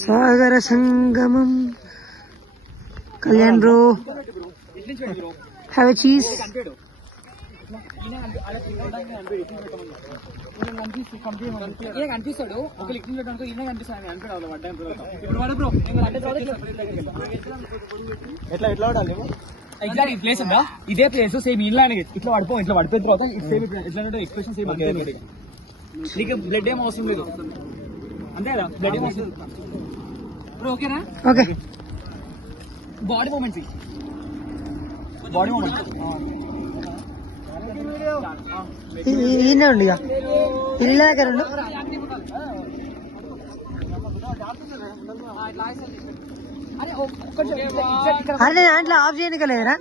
సాగర సంగమం. Kalyan bro have a cheese. కనిపిస్తాడు ఒక లిక్విడ్ పెట్టడానికి ఈయన కనిపిస్తాడు అనిపాడు ఎట్లా ఎట్లా పడాలి ఎగ్జాక్ట్ ఈ ప్లేస్ ఉందా ఇదే ప్లేస్ సేమ్ ఇల్లు ఇట్లా పడిపో ఇట్లా పడిపోయిన తర్వాత సేమ్ ఎట్లా ఎక్స్ప్రెషన్ సేమ్ అంతే నీకు బ్లడ్ ఏం అవసరం లేదు అంతే కదా బ్లడ్ ఏం అవసరం ఇప్పుడు ఓకేనా okay body movements body movements ఈయనే ఉండి ఇల్లు దగ్గర ఉండు. అరే దాంట్లో ఆఫ్ చేయనికలేదురా.